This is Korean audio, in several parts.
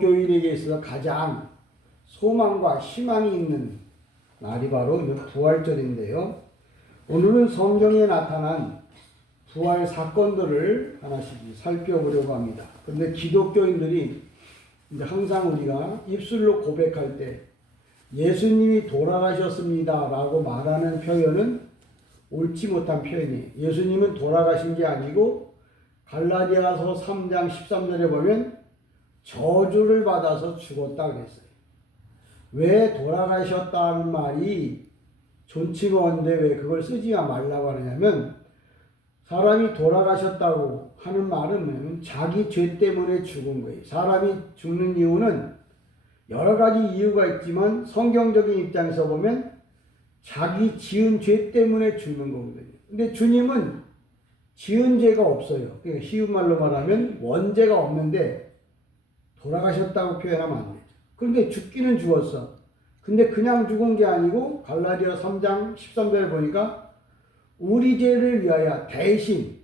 교인에게 있어서 가장 소망과 희망이 있는 날이 바로 부활절인데요. 오늘은 성경에 나타난 부활 사건들을 하나씩 살펴보려고 합니다. 그런데 기독교인들이 이제 항상 우리가 입술로 고백할 때 예수님이 돌아가셨습니다 라고 말하는 표현은 옳지 못한 표현이에요. 예수님은 돌아가신 게 아니고 갈라디아서 3장 13절에 보면 저주를 받아서 죽었다 그랬어요. 왜 돌아가셨다는 말이 존칭어인데 왜 그걸 쓰지 말라고 하느냐면, 사람이 돌아가셨다고 하는 말은 자기 죄 때문에 죽은 거예요. 사람이 죽는 이유는 여러 가지 이유가 있지만 성경적인 입장에서 보면 자기 지은 죄 때문에 죽는 거거든요. 근데 주님은 지은 죄가 없어요. 그러니까 쉬운 말로 말하면 원죄가 없는데 돌아가셨다고 표현하면 안 되죠. 그런데 죽기는 죽었어. 근데 그냥 죽은 게 아니고 갈라디아 3장 13절에 보니까 우리 죄를 위하여 대신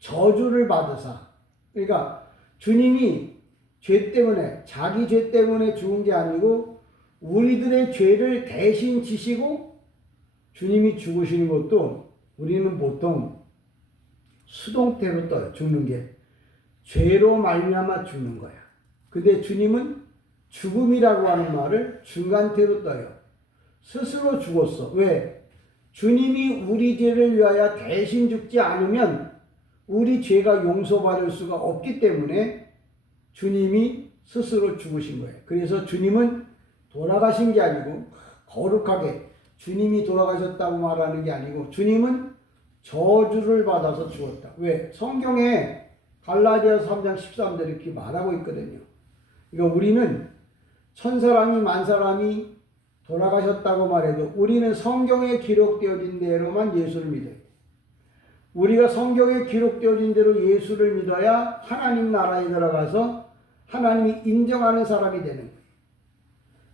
저주를 받으사. 그러니까 주님이 죄 때문에, 자기 죄 때문에 죽은 게 아니고 우리들의 죄를 대신 지시고 주님이 죽으시는 것도 우리는 보통 수동태로 떠요. 죽는 게 죄로 말미암아 죽는 거야. 근데 주님은 죽음이라고 하는 말을 중간태로 떠요. 스스로 죽었어. 왜? 주님이 우리 죄를 위하여 대신 죽지 않으면 우리 죄가 용서받을 수가 없기 때문에 주님이 스스로 죽으신 거예요. 그래서 주님은 돌아가신 게 아니고, 거룩하게 주님이 돌아가셨다고 말하는 게 아니고 주님은 저주를 받아서 죽었다. 왜? 성경에 갈라디아서 3장 13절에 이렇게 말하고 있거든요. 그러니까 우리는 천사람이 만사람이 돌아가셨다고 말해도 우리는 성경에 기록되어진 대로만 예수를 믿어야 돼. 우리가 성경에 기록되어진 대로 예수를 믿어야 하나님 나라에 들어가서 하나님이 인정하는 사람이 되는 거예요.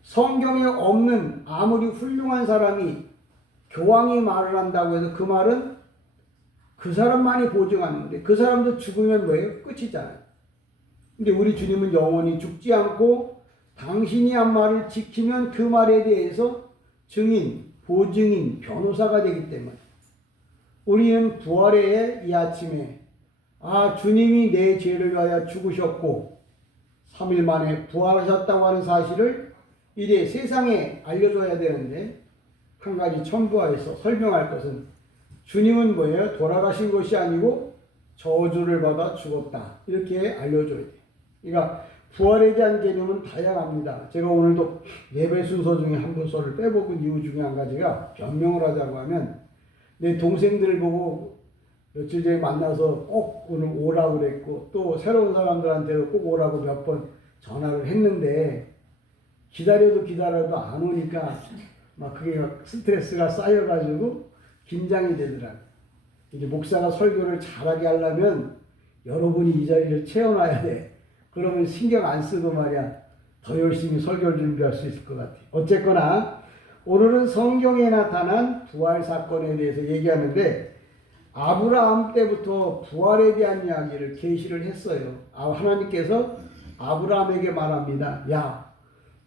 성경에 없는 아무리 훌륭한 사람이 교황이 말을 한다고 해서 그 말은 그 사람만이 보증하는 건데 그 사람도 죽으면 뭐예요? 끝이잖아요. 근데 우리 주님은 영원히 죽지 않고 당신이 한 말을 지키면 그 말에 대해서 증인, 보증인, 변호사가 되기 때문에 우리는 부활의 이 아침에 주님이 내 죄를 위하여 죽으셨고 3일 만에 부활하셨다고 하는 사실을 이제 세상에 알려줘야 되는데, 한 가지 첨부하여서 설명할 것은 주님은 뭐예요? 돌아가신 것이 아니고 저주를 받아 죽었다. 이렇게 알려줘야 돼요. 그러니까 부활에 대한 개념은 다양합니다. 제가 오늘도 예배 순서 중에 한 분서를 빼먹은 이유 중에 한 가지가, 변명을 하자고 하면 내 동생들을 보고 며칠 전에 만나서 꼭 오늘 오라고 그랬고 또 새로운 사람들한테도 꼭 오라고 몇 번 전화를 했는데 기다려도 안 오니까 막 그게 스트레스가 쌓여가지고 긴장이 되더라고요. 이제 목사가 설교를 잘하게 하려면 여러분이 이 자리를 채워놔야 돼. 그러면 신경 안 쓰고 말이야 더 열심히 설교를 준비할 수 있을 것 같아요. 어쨌거나 오늘은 성경에 나타난 부활 사건에 대해서 얘기하는데, 아브라함 때부터 부활에 대한 이야기를 계시를 했어요. 하나님께서 아브라함에게 말합니다. 야,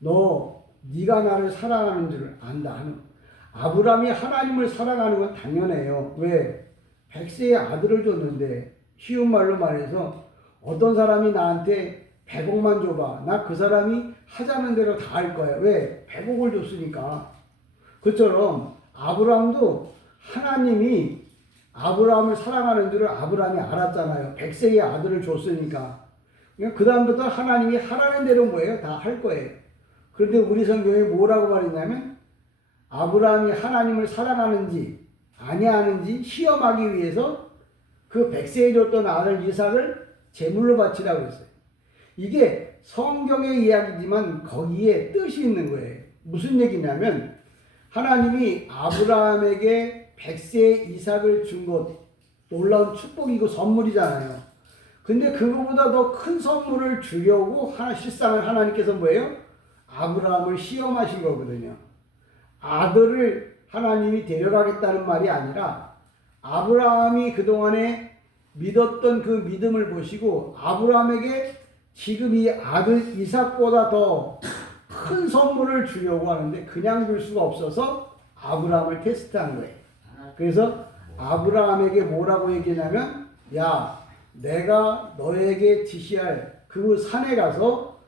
네가 나를 사랑하는 줄 안다 하는. 아브라함이 하나님을 사랑하는 건 당연해요. 왜? 100세의 아들을 줬는데, 쉬운 말로 말해서 어떤 사람이 나한테 100억만 줘봐. 나 그 사람이 하자는 대로 다 할 거야. 왜? 100억을 줬으니까. 그처럼 아브라함도 하나님이 아브라함을 사랑하는 줄을 아브라함이 알았잖아요. 100세의 아들을 줬으니까. 그 다음부터 하나님이 하라는 대로 뭐예요? 다 할 거예요. 그런데 우리 성경에 뭐라고 말했냐면, 아브라함이 하나님을 사랑하는지 아니하는지 시험하기 위해서 그 100세에 줬던 아들 이삭을 제물로 바치라고 했어요. 이게 성경의 이야기지만 거기에 뜻이 있는 거예요. 무슨 얘기냐면, 하나님이 아브라함에게 100세의 이삭을 준 것 놀라운 축복이고 선물이잖아요. 근데 그거보다 더 큰 선물을 주려고 실상을 하나님께서 뭐예요? 아브라함을 시험하신 거거든요. 아들을 하나님이 데려가겠다는 말이 아니라 아브라함이 그동안에 믿었던 그 믿음을 보시고 아브라함에게 지금 이 아들 이삭보다 더 큰 선물을 주려고 하는데 그냥 줄 수가 없어서 아브라함을 테스트한 거예요. 그래서 아브라함에게 뭐라고 얘기냐면, 야, 내가 너에게 지시할 그 산에 가서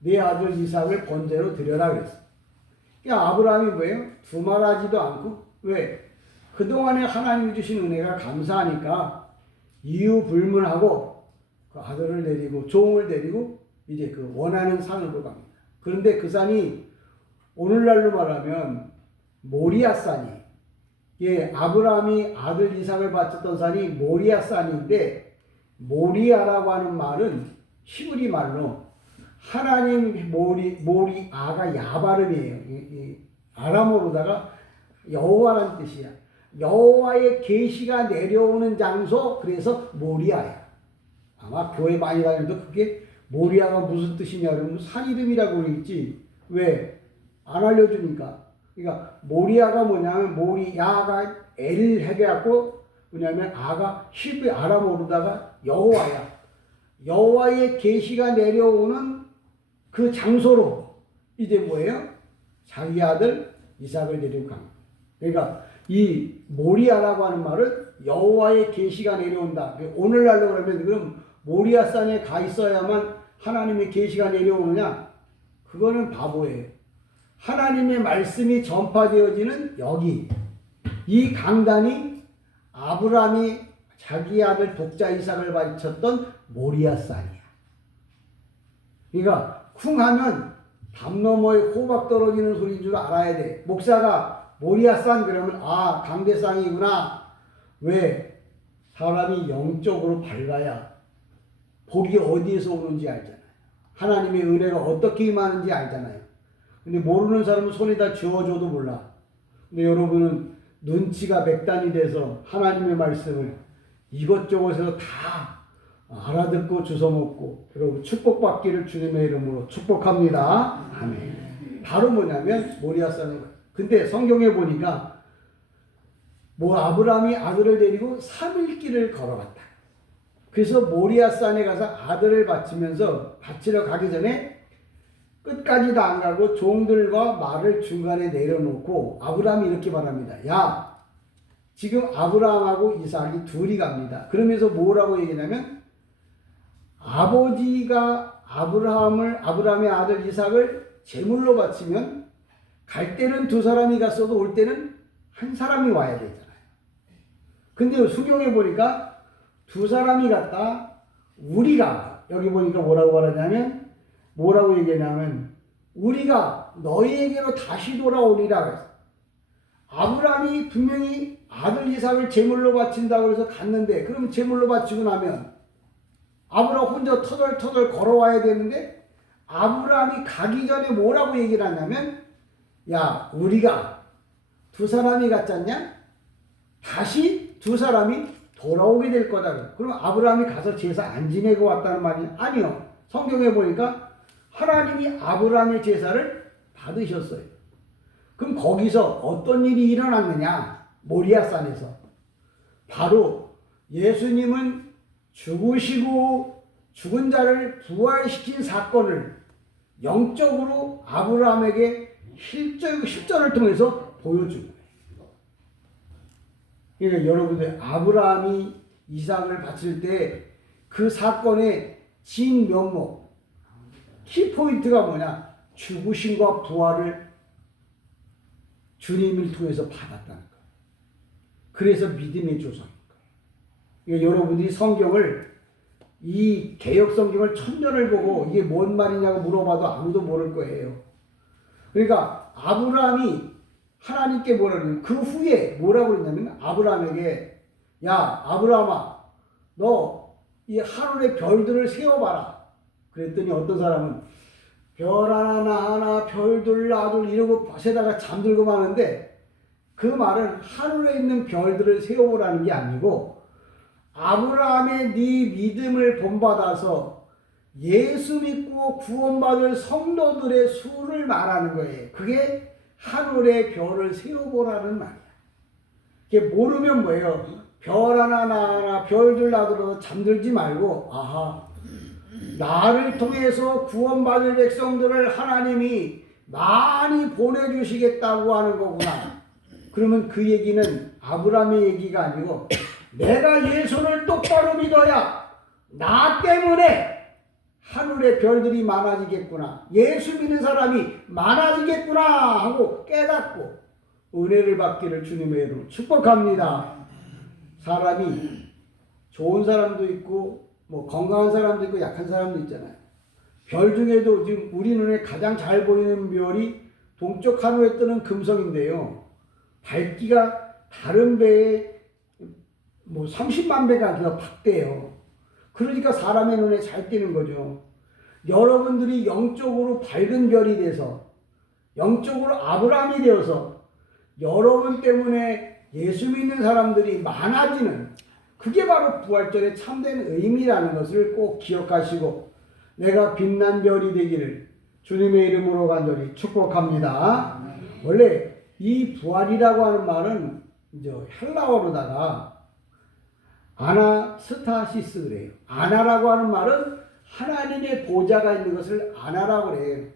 네 아들 이삭을 번제로 드려라 그랬어. 그러니까 아브라함이 뭐예요? 두말하지도 않고, 왜? 그동안에 하나님이 주신 은혜가 감사하니까 이유 불문하고 그 아들을 데리고 종을 데리고 이제 그 원하는 산으로 갑니다. 그런데 그 산이 오늘날로 말하면 모리아산이, 예, 아브라함이 아들 이삭을 바쳤던 산이 모리아산인데, 모리아라고 하는 말은 히브리 말로 하나님 모리아가 야 발음이에요. 이 아람어로다가 여호와라는 뜻이야. 여호와의 계시가 내려오는 장소, 그래서 모리아야. 아마 교회 많이 다니도 그게 모리아가 무슨 뜻이냐 그러면 산 이름이라고 그러겠지. 왜? 안 알려주니까. 그러니까 모리아가 뭐냐면 모리아가 L 해갖고 뭐냐면 아가 히브리 아람어로다가 여호와야. 여호와의 계시가 내려오는 그 장소로 이제 뭐예요? 자기 아들 이삭을 데리고 갑니다. 그러니까 이 모리아라고 하는 말은 여호와의 계시가 내려온다. 오늘날로 그러면 그럼 모리아산에 가 있어야만 하나님의 계시가 내려오느냐? 그거는 바보예요. 하나님의 말씀이 전파되어지는 여기 이 강단이 아브라함이 자기 아들 독자 이삭을 바쳤던 모리아산이야. 그러니까 쿵 하면 담 너머에 호박 떨어지는 소리인 줄 알아야 돼. 목사가 모리아산 그러면 아, 강대상이구나. 왜? 사람이 영적으로 밝아야 복이 어디에서 오는지 알잖아요. 하나님의 은혜가 어떻게 임하는지 알잖아요. 근데 모르는 사람은 손에다 쥐어줘도 몰라. 근데 여러분은 눈치가 백단이 돼서 하나님의 말씀을 이것저것에서 다 알아듣고 주워먹고, 여러분 축복받기를 주님의 이름으로 축복합니다. 아멘. 바로 뭐냐면 모리아산에. 근데 성경에 보니까 아브라함이 아들을 데리고 3일 길을 걸어갔다. 그래서 모리아산에 가서 아들을 바치러 가기 전에 끝까지 다 안 가고 종들과 말을 중간에 내려놓고 아브라함이 이렇게 말합니다. 야, 지금 아브라함하고 이삭이 둘이 갑니다. 그러면서 뭐라고 얘기냐면, 아버지가 아브라함의 아들 이삭을 제물로 바치면 갈 때는 두 사람이 갔어도 올 때는 한 사람이 와야 되잖아요. 근데 수경에 보니까 두 사람이 갔다 우리가, 여기 보니까 뭐라고 말하냐면, 뭐라고 얘기하냐면 우리가 너희에게로 다시 돌아오리라 그랬어. 아브라함이 분명히 아들 이삭을 제물로 바친다고 해서 갔는데, 그럼 제물로 바치고 나면 아브라함 혼자 터덜터덜 걸어와야 되는데, 아브라함이 가기 전에 뭐라고 얘기를 하냐면, 야, 우리가 두 사람이 갔잖냐? 다시 두 사람이 돌아오게 될 거다. 그럼 아브라함이 가서 제사 안 지내고 왔다는 말이냐? 아니요. 성경에 보니까 하나님이 아브라함의 제사를 받으셨어요. 그럼 거기서 어떤 일이 일어났느냐? 모리아산에서. 바로 예수님은 죽으시고 죽은 자를 부활시킨 사건을 영적으로 아브라함에게 실전을 통해서 보여준 거예요. 그러니까 여러분들, 아브라함이 이삭을 바칠 때 그 사건의 진면목, 키포인트가 뭐냐? 죽으심과 부활을 주님을 통해서 받았다는 거예요. 그래서 믿음의 조상인 거예요. 그러니까 여러분들이 성경을, 이 개역 성경을 1000년을 보고 이게 뭔 말이냐고 물어봐도 아무도 모를 거예요. 그러니까 아브라함이 하나님께 뭐라 그러냐면, 그 후에 뭐라고 그랬냐면, 아브라함에게, 야, 아브라함아, 너 이 하늘의 별들을 세어봐라. 그랬더니 어떤 사람은 별 하나 별들 나둘 이러고 밭에다가 잠들고 마는데, 그 말은 하늘에 있는 별들을 세어보라는 게 아니고 아브라함의 네 믿음을 본받아서 예수 믿고 구원받을 성도들의 수를 말하는 거예요. 그게 하늘의 별을 세어보라는 말이야. 이게 모르면 뭐예요? 별 하나 별들 나들어서 잠들지 말고, 아하, 나를 통해서 구원받을 백성들을 하나님이 많이 보내주시겠다고 하는 거구나. 그러면 그 얘기는 아브라함의 얘기가 아니고 내가 예수를 똑바로 믿어야 나 때문에 하늘의 별들이 많아지겠구나. 예수 믿는 사람이 많아지겠구나 하고 깨닫고 은혜를 받기를 주님의 이름으로 축복합니다. 사람이 좋은 사람도 있고 뭐 건강한 사람도 있고 약한 사람도 있잖아요. 별 중에도 지금 우리 눈에 가장 잘 보이는 별이 동쪽 하늘에 뜨는 금성인데요. 밝기가 다른 배에 뭐 30만 배가 더 밝대요. 그러니까 사람의 눈에 잘 띄는 거죠. 여러분들이 영적으로 밝은 별이 돼서 영적으로 아브라함이 되어서 여러분 때문에 예수 믿는 사람들이 많아지는 그게 바로 부활절의 참된 의미라는 것을 꼭 기억하시고 내가 빛난 별이 되기를 주님의 이름으로 간절히 축복합니다. 원래 이 부활이라고 하는 말은 이제 헬라어로다가 아나스타시스 그래요. 아나라고 하는 말은 하나님의 보좌가 있는 것을 아나라고 그래요.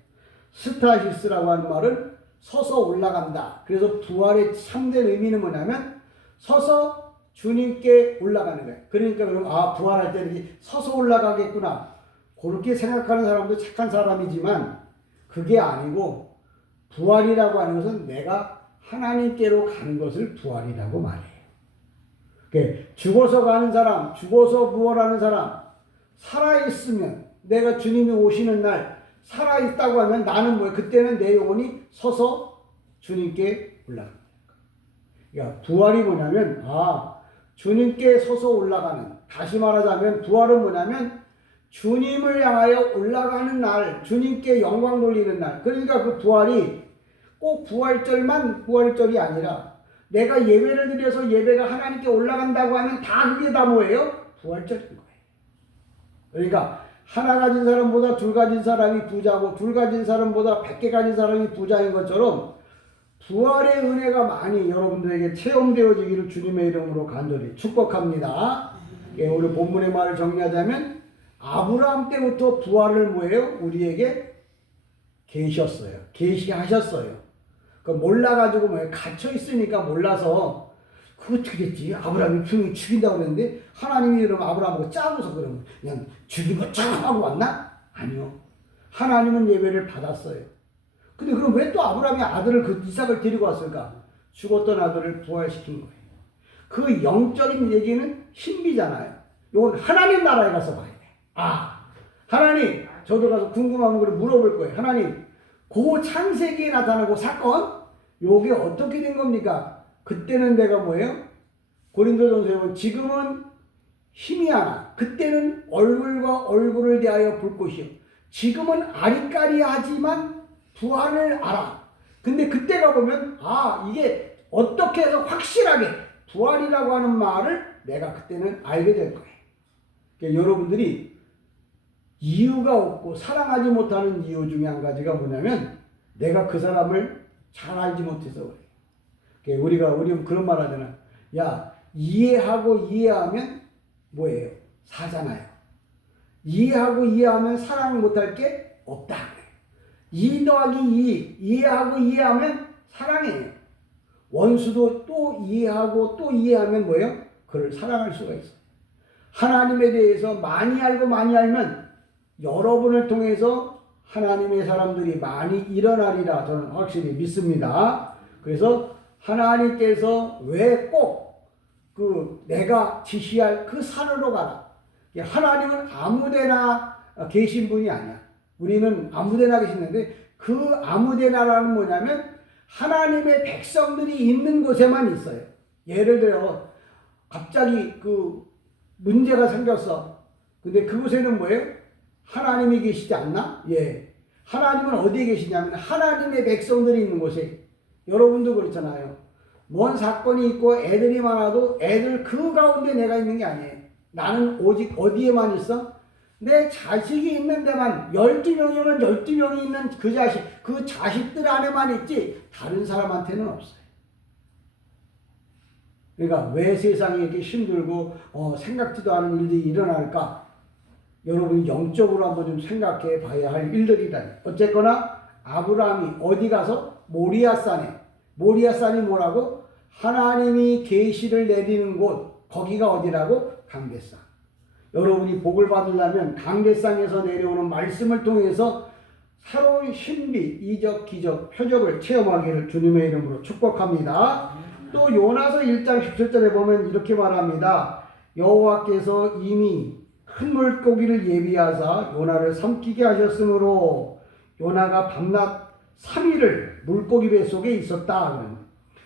스타시스라고 하는 말은 서서 올라간다. 그래서 부활의 참된 의미는 뭐냐면 서서 주님께 올라가는 거예요. 그러니까 그럼 부활할 때 이렇게 서서 올라가겠구나. 그렇게 생각하는 사람도 착한 사람이지만 그게 아니고 부활이라고 하는 것은 내가 하나님께로 가는 것을 부활이라고 말해요. 죽어서 가는 사람, 죽어서 부활하는 사람, 살아있으면 내가 주님이 오시는 날 살아있다고 하면 나는 뭐예요? 그때는 내 영혼이 서서 주님께 올라갑니다. 그러니까 부활이 뭐냐면 주님께 서서 올라가는, 다시 말하자면 부활은 뭐냐면 주님을 향하여 올라가는 날, 주님께 영광 돌리는 날. 그러니까 그 부활이 꼭 부활절만 부활절이 아니라 내가 예배를 드려서 예배가 하나님께 올라간다고 하면 다 그게 다 뭐예요? 부활절인 거예요. 그러니까 하나 가진 사람보다 둘 가진 사람이 부자고 둘 가진 사람보다 100개 가진 사람이 부자인 것처럼 부활의 은혜가 많이 여러분들에게 체험되어지기를 주님의 이름으로 간절히 축복합니다. 오늘 본문의 말을 정리하자면 아브라함 때부터 부활을 뭐예요? 우리에게 계셨어요. 계시하셨어요. 몰라가지고 뭐예요? 갇혀 있으니까 몰라서 그거 어떻게 됐지? 아브라함이 분명히 죽인다고 그랬는데 하나님이 그러면 아브라함하고 짜고서 그러면 그냥 죽인 거 쫙 하고 왔나? 아니요. 하나님은 예배를 받았어요. 근데 그럼 왜 또 아브라함이 아들을 이삭을 데리고 왔을까? 죽었던 아들을 부활시킨 거예요. 그 영적인 얘기는 신비잖아요. 이건 하나님 나라에 가서 봐야 돼. 하나님, 저도 가서 궁금한 걸 물어볼 거예요. 하나님, 그 창세기에 나타나고 사건, 요게 어떻게 된 겁니까? 그때는 내가 뭐예요? 고린도전서에 보면 지금은 힘이 하나, 그때는 얼굴과 얼굴을 대하여 볼 것이요. 지금은 아리까리하지만 부활을 알아. 근데 그때가 보면 이게 어떻게 해서 확실하게 부활이라고 하는 말을 내가 그때는 알게 될 거예요. 그러니까 여러분들이 이유가 없고 사랑하지 못하는 이유 중에 한 가지가 뭐냐면 내가 그 사람을 잘 알지 못해서 그래요. 그러니까 우리 그런 말 하잖아. 야, 이해하고 이해하면 뭐예요? 사잖아요. 이해하고 이해하면 사랑 못할 게 없다. 2 더하기 2, 이해하고 이해하면 사랑이에요. 원수도 또 이해하고 또 이해하면 뭐예요? 그를 사랑할 수가 있어요. 하나님에 대해서 많이 알고 많이 알면 여러분을 통해서 하나님의 사람들이 많이 일어나리라 저는 확실히 믿습니다. 그래서 하나님께서 왜 꼭 내가 지시할 그 산으로 가라. 하나님은 아무데나 계신 분이 아니야. 우리는 아무데나 계시는데 그 아무데나라는 뭐냐면 하나님의 백성들이 있는 곳에만 있어요. 예를 들어 갑자기 문제가 생겼어. 근데 그곳에는 뭐예요? 하나님이 계시지 않나? 예. 하나님은 어디에 계시냐면 하나님의 백성들이 있는 곳에. 여러분도 그렇잖아요. 뭔 사건이 있고 애들이 많아도 애들 그 가운데 내가 있는 게 아니에요. 나는 오직 어디에만 있어? 내 자식이 있는 데만 12명이면 12명이 있는 그 자식들 안에만 있지 다른 사람한테는 없어요. 그러니까 왜 세상에 이렇게 힘들고 생각지도 않은 일들이 일어날까? 여러분이 영적으로 한번 좀 생각해 봐야 할 일들이다. 어쨌거나 아브라함이 어디 가서 모리아산이 뭐라고? 하나님이 계시를 내리는 곳, 거기가 어디라고? 강대상. 여러분이 복을 받으려면 강대상에서 내려오는 말씀을 통해서 새로운 신비, 이적, 기적, 표적을 체험하기를 주님의 이름으로 축복합니다. 또 요나서 1장 17절에 보면 이렇게 말합니다. 여호와께서 이미 큰 물고기를 예비하사 요나를 삼키게 하셨으므로 요나가 밤낮 3일을 물고기 뱃속에 있었다.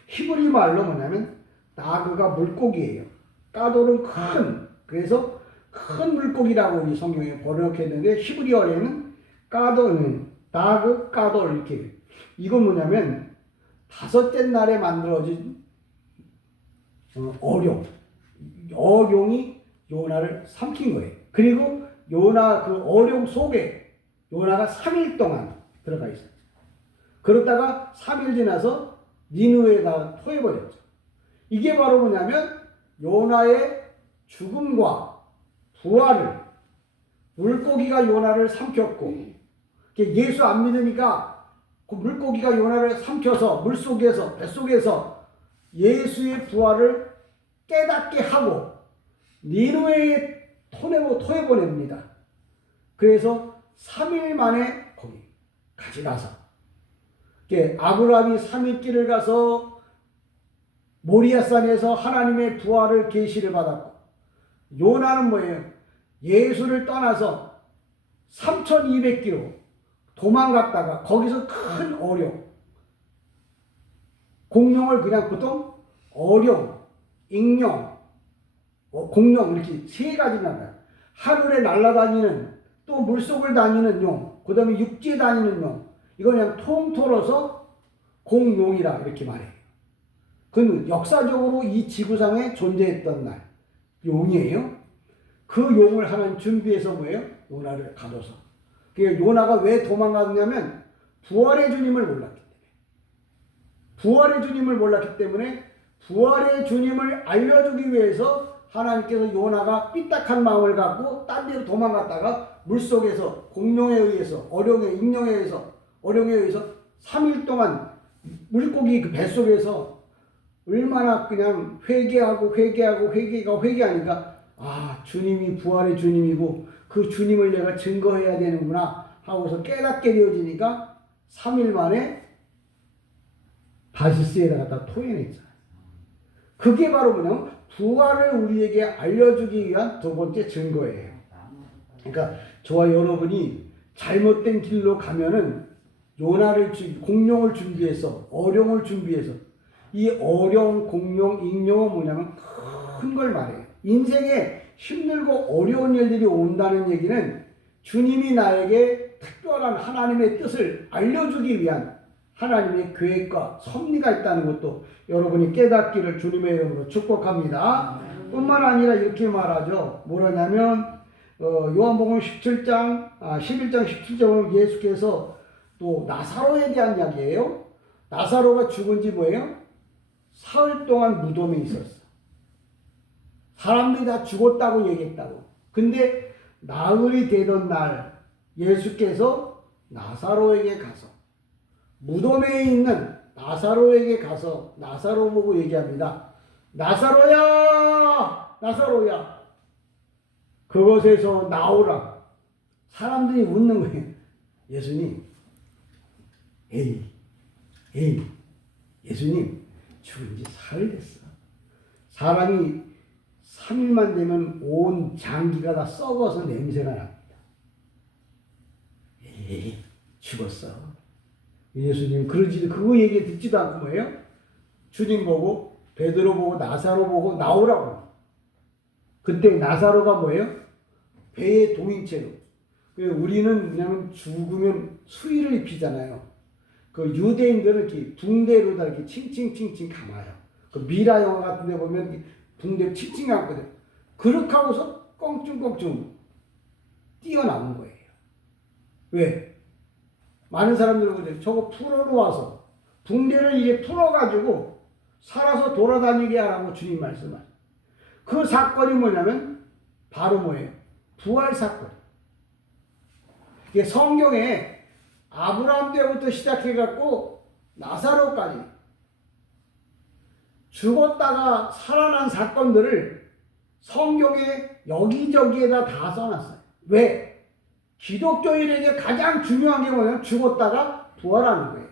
히브리 말로 뭐냐면 나그가 물고기예요. 까돌은 큰, 그래서 큰 물고기라고 우리 성경에 번역했는데 히브리어에는 까돌은 나그, 까돌 이렇게. 이건 뭐냐면 다섯째 날에 만들어진 어룡이 요나를 삼킨 거예요. 그리고 요나 그 어룡 속에 요나가 3일 동안 들어가 있어요. 그러다가 3일 지나서 니느웨에다 토해버렸죠. 이게 바로 뭐냐면 요나의 죽음과 부활을, 물고기가 요나를 삼켰고, 예수 안 믿으니까 그 물고기가 요나를 삼켜서 물속에서, 뱃속에서 예수의 부활을 깨닫게 하고 니느웨에 토해보냅니다. 그래서 3일 만에 거기 가져가서 아브라함이 3일 길을 가서 모리아산에서 하나님의 부활을 계시를 받았고, 요나는 뭐예요? 예수를 떠나서 3200km 도망갔다가 거기서 큰 어룡, 공룡을 그냥 보통 어룡, 익룡, 공룡 이렇게 세 가지나 나요. 하늘에 날아다니는, 또 물속을 다니는 용, 그 다음에 육지에 다니는 용, 이거 그냥 통틀어서 공룡이라 이렇게 말해요. 그건 역사적으로 이 지구상에 존재했던 날 용이에요. 그 용을 하나님 준비해서 뭐예요? 요나를 가둬서. 그러니까 요나가 왜 도망갔냐면 부활의 주님을 몰랐기 때문에 부활의 주님을 알려주기 위해서 하나님께서 요나가 삐딱한 마음을 갖고 딴 데로 도망갔다가 물속에서 공룡에 의해서, 익룡에 의해서 3일 동안 물고기 그 뱃속에서 얼마나 그냥 회개하니까 주님이 부활의 주님이고 그 주님을 내가 증거해야 되는구나 하고서 깨닫게 되어지니까 3일 만에 다시스에다 갖다 토해냈잖아요. 그게 바로 뭐냐면 부활을 우리에게 알려주기 위한 두 번째 증거예요. 그러니까 저와 여러분이 잘못된 길로 가면은 공룡을 준비해서, 어룡을 준비해서, 이 어룡, 공룡, 익룡은 뭐냐면 큰 걸 말해요. 인생에 힘들고 어려운 일들이 온다는 얘기는 주님이 나에게 특별한 하나님의 뜻을 알려주기 위한 하나님의 계획과 섭리가 있다는 것도 여러분이 깨닫기를 주님의 이름으로 축복합니다. 뿐만 아니라 이렇게 말하죠. 뭐라냐면 요한복음 11장 17절에 보면 예수께서 또 나사로에 대한 이야기예요. 나사로가 죽은 지 뭐예요? 사흘 동안 무덤에 있었어. 사람들이 다 죽었다고 얘기했다고. 근데 나흘이 되던 날 예수께서 나사로에게 가서, 무덤에 있는 나사로에게 가서 나사로 보고 얘기합니다. 나사로야! 나사로야! 그것에서 나오라. 사람들이 웃는 거예요. 예수님, 예수님 죽은 지 사흘 됐어. 사람이 3일만 되면 온 장기가 다 썩어서 냄새가 납니다. 죽었어. 예수님 그거 얘기 듣지도 않고 뭐예요? 주님 보고, 베드로 보고, 나사로 보고 나오라고. 그때 나사로가 뭐예요? 배에 동인채로. 우리는 그냥 죽으면 수의를 입히잖아요. 그 유대인들은 이렇게 붕대로다 이렇게 칭칭칭칭 감아요. 그 미라 영화 같은 데 보면 붕대 칭칭 감거든. 그렇게 하고서 껑충껑충 뛰어나온 거예요. 왜? 많은 사람들은 그래. 저거 풀어놓아서 붕대를 이제 풀어가지고 살아서 돌아다니게 하라고 주님 말씀하세요. 그 사건이 뭐냐면 바로 뭐예요? 부활 사건. 이게 성경에 아브라함 때부터 시작해갖고 나사로까지 죽었다가 살아난 사건들을 성경에 여기저기에다 다 써놨어요. 왜? 기독교인에게 가장 중요한 게 뭐냐면 죽었다가 부활하는 거예요.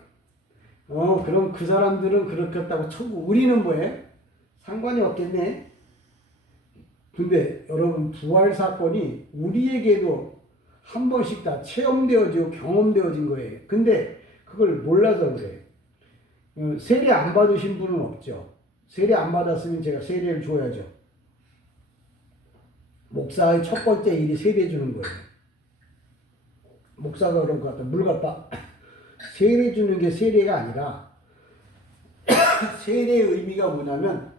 그럼 그 사람들은 그렇겠다고 쳐고 우리는 뭐예요? 상관이 없겠네. 근데 여러분 부활 사건이 우리에게도 한 번씩 다 체험되어지고 경험되어진 거예요. 근데 그걸 몰라서 그래요. 세례 안 받으신 분은 없죠. 세례 안 받았으면 제가 세례를 줘야죠. 목사의 첫 번째 일이 세례 주는 거예요. 목사가 그런 것 같다. 물 갖다 세례 주는 게 세례가 아니라 세례의 의미가 뭐냐면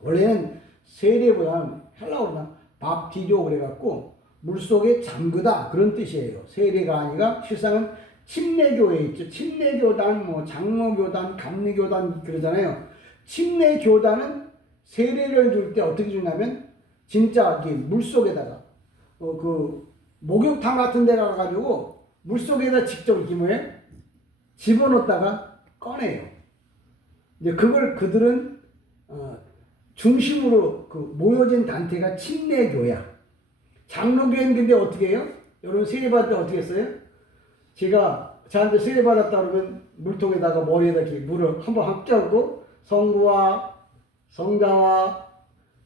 원래는 세례보다는 헬라어로는 밥티조 그래갖고 물속에 잠그다 그런 뜻이에요. 세례가 아니라 실상은 침례교회 있죠. 침례교단, 뭐 장로교단, 감리교단 그러잖아요. 침례교단은 세례를 줄 때 어떻게 주냐면 진짜 이렇게 물속에다가 그 목욕탕 같은 데 가가지고 물속에다 직접 이렇게 뭐예요? 집어넣었다가 꺼내요. 이제 그걸 그들은 중심으로 그 모여진 단체가 침례교야. 장로교회는 근데 어떻게 해요? 여러분 세례받을 때 어떻게 했어요? 제가 저한테 세례받았다 그러면 물통에다가 머리에다 이렇게 물을 한번 합격하고 성부와 성자와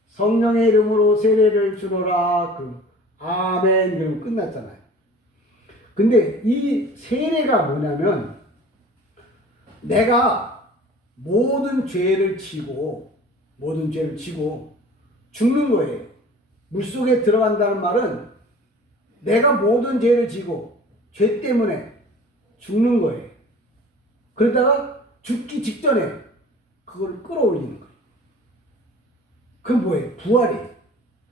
성령의 이름으로 세례를 주노라. 그럼 아멘. 그럼 끝났잖아요. 근데 이 세례가 뭐냐면 내가 모든 죄를 지고 죽는 거예요. 물속에 들어간다는 말은 내가 모든 죄를 지고 죄 때문에 죽는 거예요. 그러다가 죽기 직전에 그걸 끌어올리는 거예요. 그건 뭐예요? 부활이에요.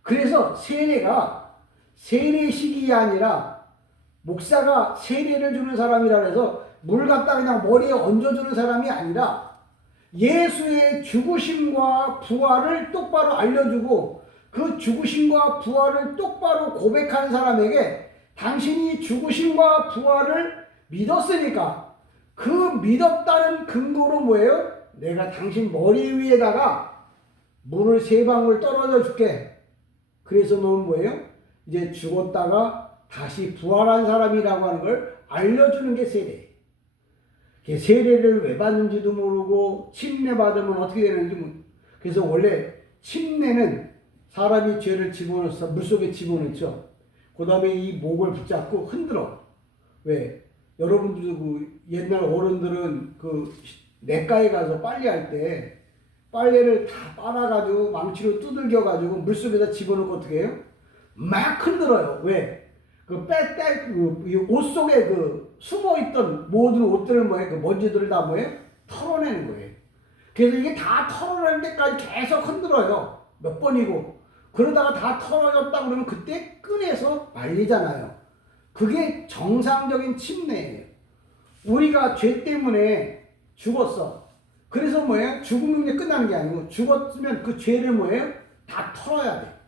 그래서 세례가 세례식이 아니라 목사가 세례를 주는 사람이라 해서 물 갖다 그냥 머리에 얹어주는 사람이 아니라 예수의 죽으심과 부활을 똑바로 알려주고 그 죽으심과 부활을 똑바로 고백하는 사람에게 당신이 죽으심과 부활을 믿었으니까 그 믿었다는 근거로 뭐예요? 내가 당신 머리 위에다가 물을 3방울 떨어져 줄게. 그래서 너는 뭐예요? 이제 죽었다가 다시 부활한 사람이라고 하는 걸 알려주는 게 세례예요. 세례를 왜 받는지도 모르고 침례 받으면 어떻게 되는지 그래서 원래 침례는 사람이 죄를 집어넣어서 물속에 집어넣죠. 그 다음에 이 목을 붙잡고 흔들어. 왜? 여러분들도 그 옛날 어른들은 그 냇가에 가서 빨래할 때 빨래를 다 빨아가지고 망치로 두들겨가지고 물속에다 집어넣고 어떻게 해요? 막 흔들어요. 왜? 옷 속에 숨어있던 모든 옷들을 그 먼지들을 다 털어내는 거예요. 그래서 이게 다 털어낼 때까지 계속 흔들어요. 몇 번이고. 그러다가 다 털어졌다 그러면 그때 꺼내서 말리잖아요. 그게 정상적인 침례예요. 우리가 죄 때문에 죽었어. 그래서 죽는 게 끝나는 게 아니고 죽었으면 그 죄를 다 털어야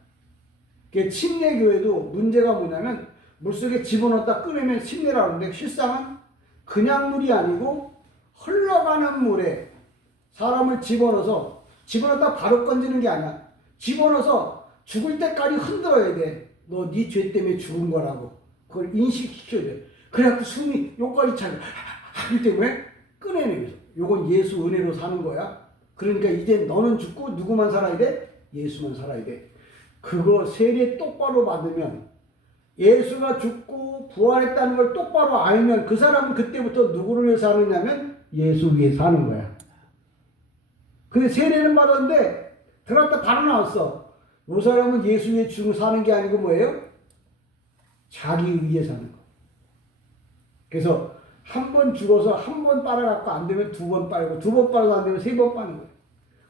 돼. 침례교회도 문제가 뭐냐면 물속에 집어넣었다 꺼내면 침례라고 하는데 실상은 그냥 물이 아니고 흘러가는 물에 사람을 집어넣었다 바로 건지는 게 아니야. 집어넣어서 죽을 때까지 흔들어야 돼. 너 네 죄 때문에 죽은 거라고. 그걸 인식시켜야 돼. 그래갖고 숨이 요까지 차고 하기 때문에 꺼내내면서 요건 예수 은혜로 사는 거야. 그러니까 이제 너는 죽고 누구만 살아야 돼? 예수만 살아야 돼. 그거 세례 똑바로 받으면 예수가 죽고 부활했다는 걸 똑바로 알면 그 사람은 그때부터 누구를 위해 사느냐면 예수 위해 사는 거야. 근데 세례는 받았는데 들어갔다 바로 나왔어. 이 사람은 예수 위해 죽고 사는 게 아니고 뭐예요? 자기 위해 사는 거. 그래서 한 번 죽어서 한 번 빨아갖고 안 되면 2번 빨고 2번 빨아도 안 되면 3번 빠는 거예요.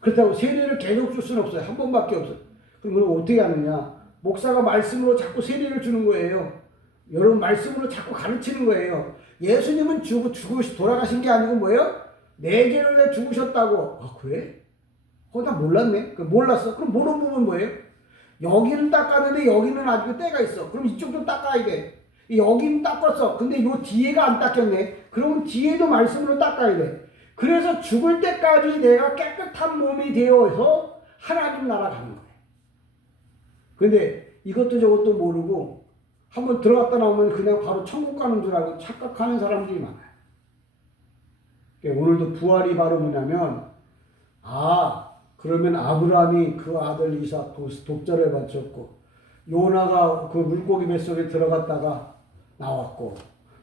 그렇다고 세례를 계속 줄 수는 없어요. 한 번밖에 없어요. 그럼 그걸 어떻게 하느냐? 목사가 말씀으로 자꾸 세례를 주는 거예요. 여러분 말씀으로 자꾸 가르치는 거예요. 예수님은 돌아가신 게 아니고 뭐예요? 내 죄를 내 죽으셨다고. 아 그래? 나 몰랐네. 몰랐어. 그럼 모르는 부분 뭐예요? 여기는 닦았는데 여기는 아직도 때가 있어. 그럼 이쪽도 닦아야 돼. 여긴 닦았어. 근데 요 뒤에가 안 닦였네. 그러면 뒤에도 말씀으로 닦아야 돼. 그래서 죽을 때까지 내가 깨끗한 몸이 되어서 하나님 나라 가는 거예요. 근데 이것도 저것도 모르고 한번 들어갔다 나오면 그냥 바로 천국 가는 줄 알고 착각하는 사람들이 많아요. 오늘도 부활이 바로 뭐냐면, 그러면 아브라함이 그 아들 이삭 독자를 바쳤고, 요나가 그 물고기 뱃속에 들어갔다가 나왔고,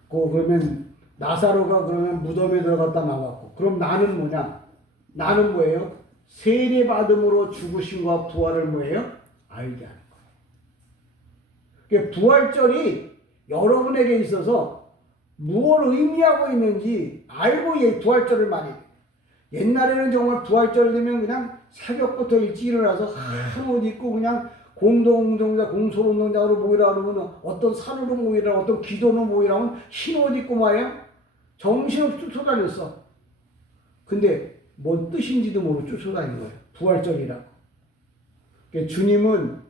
그러면 나사로가 그러면 무덤에 들어갔다 나왔고, 그럼 나는 뭐냐? 나는 뭐예요? 세례 받음으로 죽으심과 부활을 뭐예요? 알게 하는 거예요. 부활절이 여러분에게 있어서 무엇을 의미하고 있는지 알고 부활절을 많이 해요. 옛날에는 정말 부활절 되면 그냥 새벽부터 일찍 일어나서 한 옷 입고 그냥 공동운동자, 공소운동자로 모이라 그러면 어떤 산으로 모이라, 어떤 기도로 모이라 면 흰 옷 입고 말이야. 정신없이 쫓아다녔어. 근데 뭔 뜻인지도 모르고 쫓아다니는 거예요. 부활절이라고. 그러니까 주님은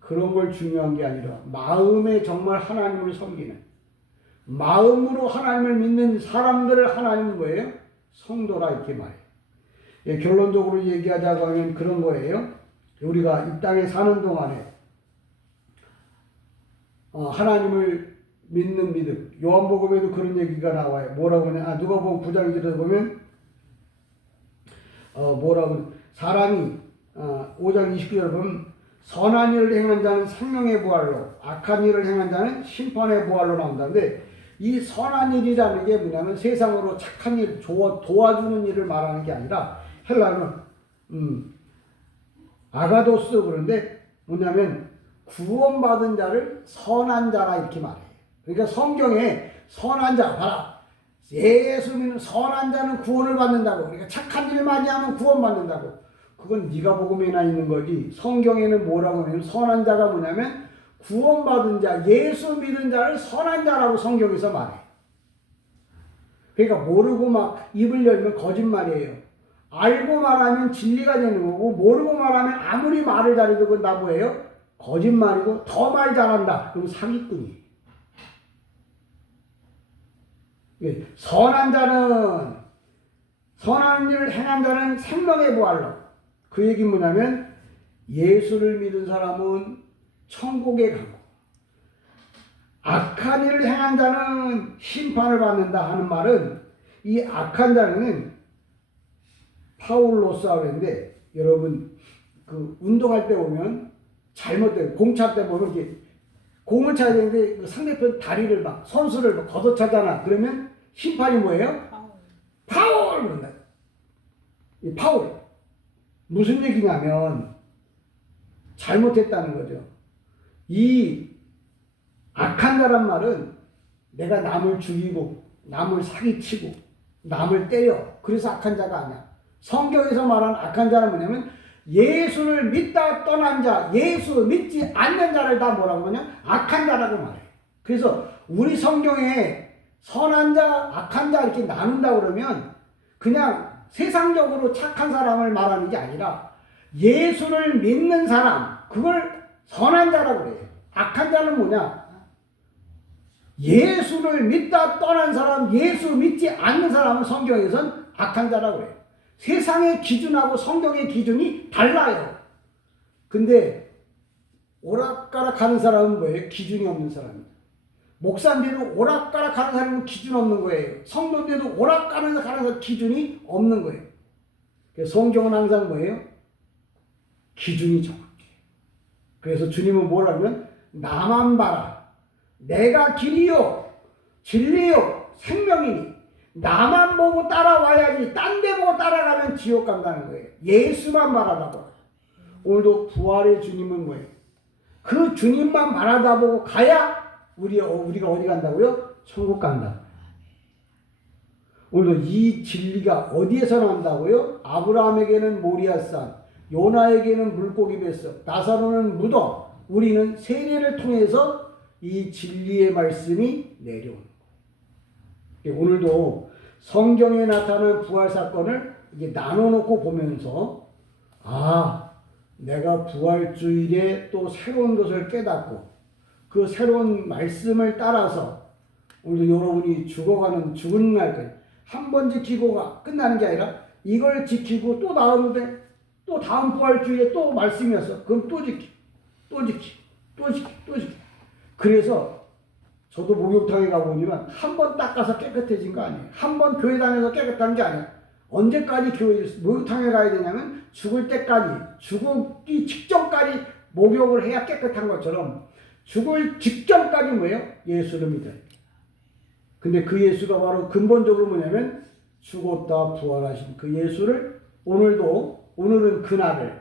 그런 걸 중요한 게 아니라 마음에 정말 하나님을 섬기는, 마음으로 하나님을 믿는 사람들을 하나님은 뭐예요? 성도라 이렇게 말해요. 결론적으로 얘기하자고 하면 그런 거예요. 우리가 이 땅에 사는 동안에 하나님을 믿는 믿음. 요한복음에도 그런 얘기가 나와요. 뭐라고 하냐? 누가복음 9장 1절에 보면 뭐라고 사람이 5장 20절에 보면 선한 일을 행한 자는 생명의 부활로, 악한 일을 행한 자는 심판의 부활로 나온다는데, 이 선한 일이라는 게 뭐냐면 세상으로 착한 일, 도와주는 일을 말하는 게 아니라 헬라는 아가도스 그런데 뭐냐면 구원받은 자를 선한 자라 이렇게 말해요. 그러니까 성경에 선한 자 봐라. 예수 믿는 선한 자는 구원을 받는다고. 그러니까 착한 일을 많이 하면 구원받는다고. 그건 네가 복음에나 있는 거지. 성경에는 뭐라고 하냐면 선한 자가 뭐냐면 구원받은 자, 예수 믿은 자를 선한 자라고 성경에서 말해. 그러니까 모르고 막 입을 열면 거짓말이에요. 알고 말하면 진리가 되는 거고, 모르고 말하면 아무리 말을 잘해도 그건 다 뭐예요? 거짓말이고, 더 말 잘한다. 그럼 사기꾼이에요. 선한 자는, 선한 일을 행한 자는 생명의 부활로. 그 얘기는 뭐냐면 예수를 믿은 사람은 천국에 가고 악한 일을 행한 자는 심판을 받는다 하는 말은, 이 악한 자는 파울로스라는데, 여러분 그 운동할 때 보면 잘못된 공차 때 보면 이렇게 공을 차야 되는데 그 상대편 다리를 막 선수를 막 걷어차잖아. 그러면 심판이 뭐예요? 파울 그런다. 이 파울 무슨 얘기냐면 잘못했다는 거죠. 이 악한 자란 말은 내가 남을 죽이고 남을 사기치고 남을 때려, 그래서 악한 자가 아니야. 성경에서 말하는 악한 자는 뭐냐면 예수를 믿다 떠난 자, 예수 믿지 않는 자를 다 뭐라고 하냐? 악한 자라고 말해요. 그래서 우리 성경에 선한 자, 악한 자 이렇게 나눈다 그러면 그냥 세상적으로 착한 사람을 말하는 게 아니라 예수를 믿는 사람, 그걸 선한 자라고 그래요. 악한 자는 뭐냐? 예수를 믿다 떠난 사람, 예수 믿지 않는 사람은 성경에선 악한 자라고 그래요. 세상의 기준하고 성경의 기준이 달라요. 근데 오락가락 하는 사람은 뭐예요? 기준이 없는 사람입니다. 목사인데도 오락가락 하는 사람은 기준 없는 거예요. 성도인데도 오락가락 하는 사람은 기준이 없는 거예요. 그래서 성경은 항상 뭐예요? 기준이 정확해요. 그래서 주님은 뭐라면 나만 봐라. 내가 길이요, 진리요, 생명이니 나만 보고 따라와야지. 딴 데 보고 따라가면 지옥 간다는 거예요. 예수만 바라다보고. 오늘도 부활의 주님은 뭐예요? 그 주님만 바라다보고 가야 우리가 어디 간다고요? 천국 간다. 오늘도 이 진리가 어디에서 난다고요? 아브라함에게는 모리아산, 요나에게는 물고기 뱃속, 나사로는 무덤. 우리는 세례를 통해서 이 진리의 말씀이 내려오는 거예요. 오늘도 성경에 나타나는 부활 사건을 이게 나눠놓고 보면서 내가 부활주일에 또 새로운 것을 깨닫고 그 새로운 말씀을 따라서 오늘도 여러분이 죽은 날까지 한 번 지키고가 끝나는 게 아니라 이걸 지키고 또 나오는데 또 다음 부활주의에 또 말씀이었어. 그럼 또 지키고 또 지키고 또 지키고 또 지키고. 그래서 저도 목욕탕에 가보지만 한 번 닦아서 깨끗해진 거 아니에요. 한 번 교회 다녀서 깨끗한 게 아니에요. 언제까지 목욕탕에 가야 되냐면 죽을 때까지, 죽기 직전까지 목욕을 해야 깨끗한 것처럼 죽을 직전까지 뭐예요? 예수를 믿어요. 근데 그 예수가 바로 근본적으로 뭐냐면 죽었다 부활하신 그 예수를 오늘은 그날을,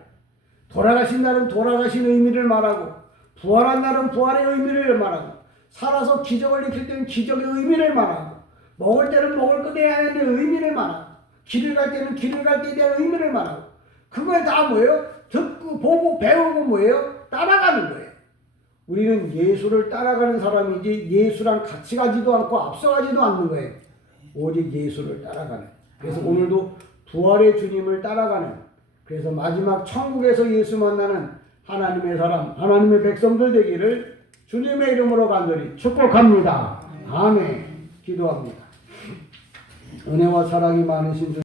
돌아가신 날은 돌아가신 의미를 말하고 부활한 날은 부활의 의미를 말하고 살아서 기적을 일으킬 때는 기적의 의미를 말하고 먹을 때는 먹을 것에 대한 의미를 말하고 길을 갈 때는 길을 갈 때에 대한 의미를 말하고 그걸 다 뭐예요? 듣고 보고 배우고 뭐예요? 따라가는 거예요. 우리는 예수를 따라가는 사람이지 예수랑 같이 가지도 않고 앞서가지도 않는 거예요. 오직 예수를 따라가는. 그래서 오늘도 부활의 주님을 따라가는, 그래서 마지막 천국에서 예수 만나는 하나님의 사람, 하나님의 백성들 되기를 주님의 이름으로 간절히 축복합니다. 아멘. 기도합니다. 은혜와 사랑이 많으신 주